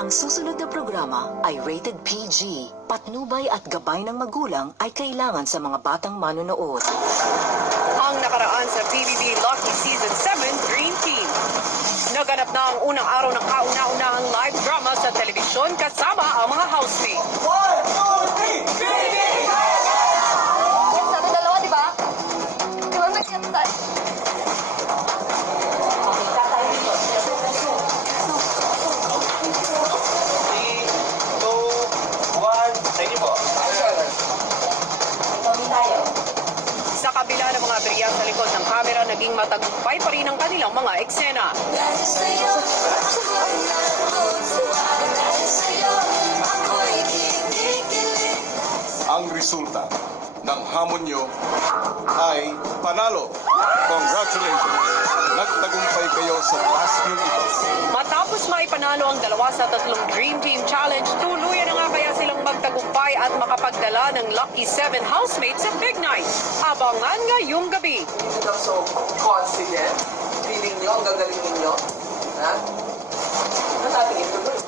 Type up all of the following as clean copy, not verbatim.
Ang susunod na programa ay rated PG. Patnubay at gabay ng magulang ay kailangan sa mga batang manonood. Ang nakaraan sa PBB Lucky Season 7 Dream Team. Naganap na ang unang araw ng kauna-unahang live drama sa telebisyon kasama ang mga housemate. 1, 2, 3, PBB! Yes, sabi dalawa, di ba? Di ba nag-set tayo? Sa kabila ng mga aberya sa likod ng kamera, naging matagumpay pa rin ang kanilang mga eksena. Ang resulta ng hamon nyo ay panalo. Congratulations! Nagtagumpay kayo sa tasking ito. Matapos maipanalo ang 2 sa 3 Dream Team Challenge, tuluyan na nga kaya silang magtagumpay at makapagdala ng Lucky 7 housemates sa Big Night. Abangan ngayong gabi. Hindi lang so confident. Feeling nyo, ang gagaling ninyo. Ha? Ano natin ituloy?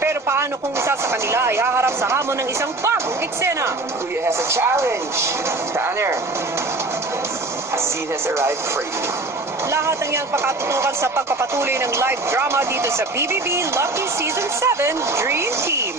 Pero paano kung isa sa kanila ay haharap sa hamon ng isang bagong eksena? Kuya has a challenge. Tanner, a seat has arrived for you. Lahat ng yan pakatutukan sa pagpapatuloy ng live drama dito sa PBB Lucky Season 7 Dream Team.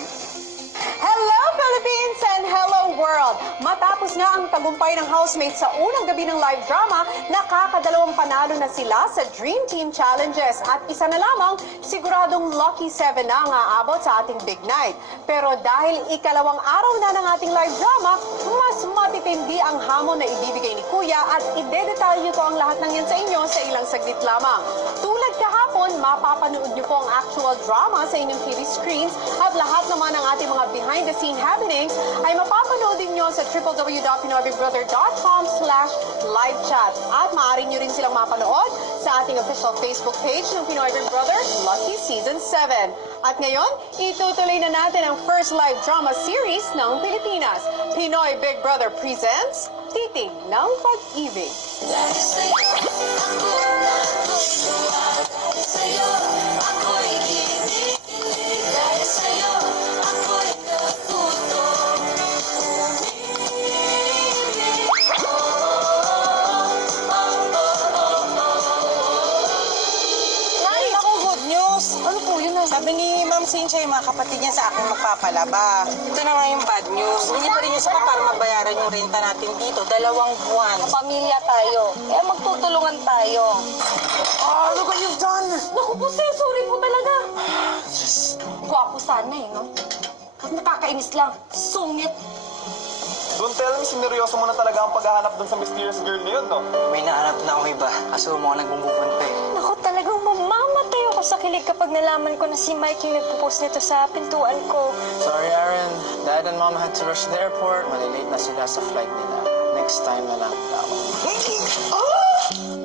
Hello Philippines and hello world! Matapos nga ang tagumpay ng housemates sa unang gabi ng live drama, nakakadalawang panalo na sila sa Dream Team Challenges at isa na lamang siguradong Lucky 7 na ang aabot sa ating Big Night. Pero dahil ikalawang araw na ng ating live drama, mas matitindi ang hamon na ibibigay ni Kuya at idedetalye ko ang lahat ng yan sa inyo sa ilang saglit lamang. Tulad kahapon, mapapanood niyo po ang actual drama sa inyong TV screens at lahat naman ng ating mga behind-the-scene happenings ay mapapanood din nyo sa www.pinoybigbrother.com/livechat. At maaari nyo rin silang mapanood sa ating official Facebook page ng Pinoy Big Brother Lucky Season 7. At ngayon, itutuloy na natin ang first live drama series ng Pilipinas. Pinoy Big Brother presents Titig ng Pag-ibig. Sabi ni Ma'am Cynthia, yung mga kapatid niya sa akin magpapalaba. Ito na nga yung bad news. Hindi pa rin niya saka para mabayaran yung renta natin dito. 2 buwan. Pamilya tayo. Eh, magtutulungan tayo. Oh, look what you've done! Naku po, sir. Sorry po talaga. Gwapo sana eh, no? At nakakainis lang. Sungit. Don't tell me, sineryoso mo na talaga ang paghahanap dun sa mysterious girl na yun, no? May nahanap na akong iba. Kaso mo nagbubukon pa eh. Naku, talagang mamamatay ako sa kilig kapag nalaman ko na si Mike yung nagpo-post nito sa pintuan ko. Sorry, Aaron. Dad and Mom had to rush to the airport. Malilate na sila sa flight nila. Next time na lang daw.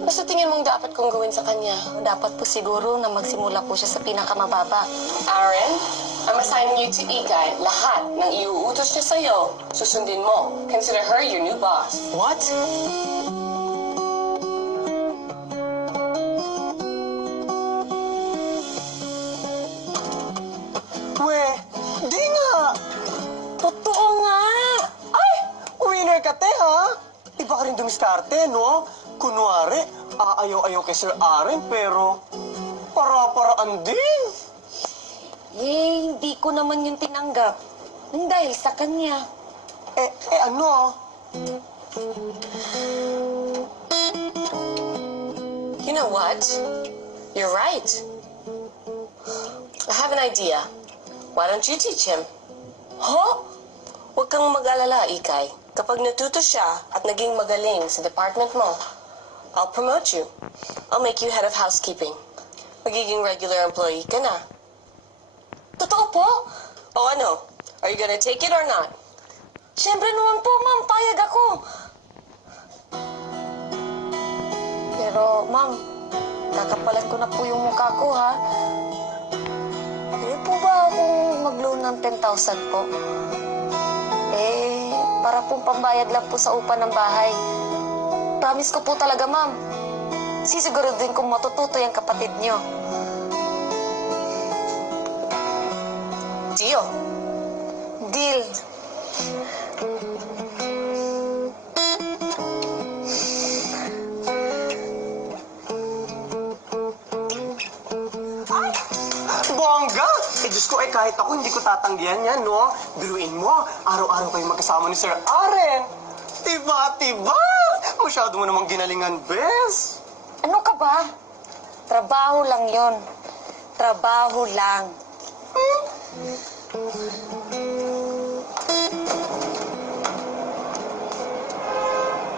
Basta tingin mong dapat kong gawin sa kanya. Dapat po siguro na magsimula po siya sa pinakamababa. Aaron, I'm assigning you to Ikay. Lahat ng iuutos niya sa'yo, susundin mo. Consider her your new boss. What? We, di nga! Totoo nga! Ay! Winner ka te, ha? Iba ka rin dumiskarte, no? Kunwari, aayaw-ayaw kay Sir Aaron, pero para-paraan din. Eh, hindi ko naman yung tinanggap. Dahil sa kanya. Ano? You know what? You're right. I have an idea. Why don't you teach him? Huh? Huwag kang mag-alala, Ikay. Kapag natuto siya at naging magaling sa department mo, I'll promote you. I'll make you head of housekeeping. Magiging regular employee ka na. Totoo po? O ano? Are you gonna take it or not? Siyempre naman po, ma'am. Payag ako. Pero, ma'am, kakapalan ko na po yung mukha ko, ha? Pwede po ba akong mag-loan ng 10,000 po? Para pong pambayad lang po sa upa ng bahay. Promise ko po talaga, ma'am. Sisiguro din kung matututo yung kapatid nyo. Leo. Deal. Bongga! Diyos ko, kahit ako hindi ko tatanggihan yan, no? Biruin mo, araw-araw kayo magkasama ni Sir Aren. Tiba! Masyado mo namang ginalingan, Bes. Ano ka ba? Trabaho lang yon. Trabaho lang.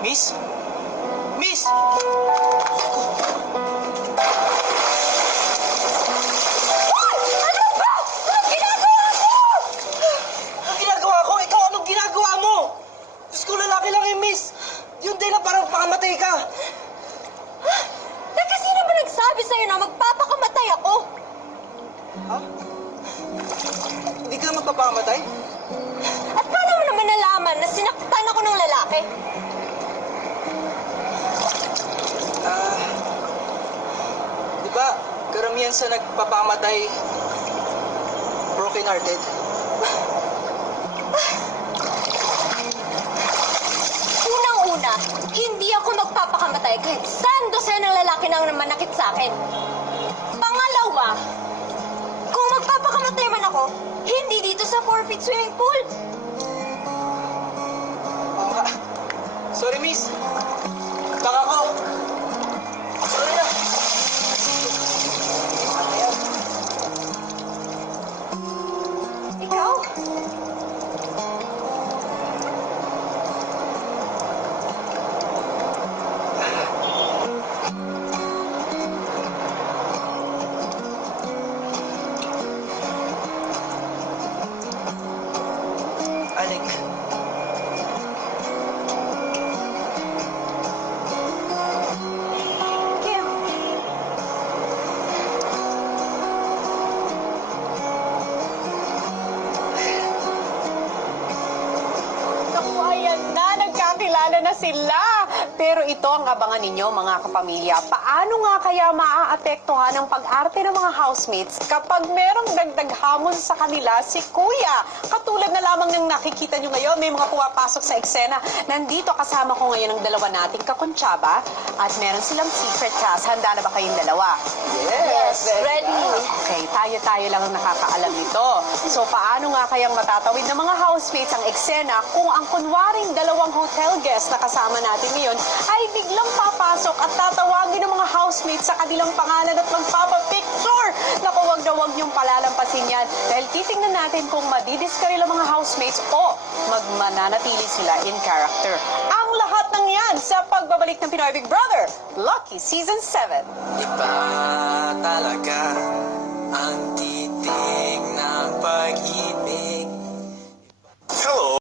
Miss? Miss! Ano ba? Anong ginagawa ko? Anong ginagawa ko? Ikaw, anong ginagawa mo? Diyos ko, lalaki lang yung miss. Yung day na parang pakamatay ka. Teka, sino ba nagsabi sa'yo na magpapakamatay ako? Ha? Hindi ka magpapakamatay? At paano mo naman nalaman na sinaktan ako ng lalaki? Di ba, karamihan sa nagpapamatay, broken-hearted? Unang-una, hindi ako magpapakamatay kahit saan dosen ng lalaki na manakit sa akin. Pangalawa, kung magpapakamatay man ako, hindi dito sa 4-feet swimming pool. Sorry, miss. Baka ko. Sorry na. Ikaw? Alec. Kim? Naku, ayan na, nagkakilala na sila. Pero ito ang abangan ninyo, mga kapamilya. Paano nga kaya maaapektuhan ang pag-arte ng mga housemates kapag merong dagdag hamon sa kanila si Kuya? Katulad na lamang ng nakikita nyo ngayon, may mga pumapasok sa eksena. Nandito kasama ko ngayon ang dalawa nating kakontsaba at meron silang secret class. Handa na ba kayong dalawa? Yes, ready. Okay, tayo-tayo lang ang nakakaalam nito. So, paano nga kayang matatawid ng mga housemates ang eksena kung ang kunwaring dalawang hotel guests na kasama natin ngayon ay biglang papasok at tatawagin ng mga housemates sa kanilang pangalan at magpapapicture? Naku, wag na wag niyong palalampasin yan dahil titingnan natin kung madidiskaril ang mga housemates o magmananatili sila in character. Ang lahat ng yan sa pagbabalik ng Pinoy Big Brother, Lucky Season 7. Iba talaga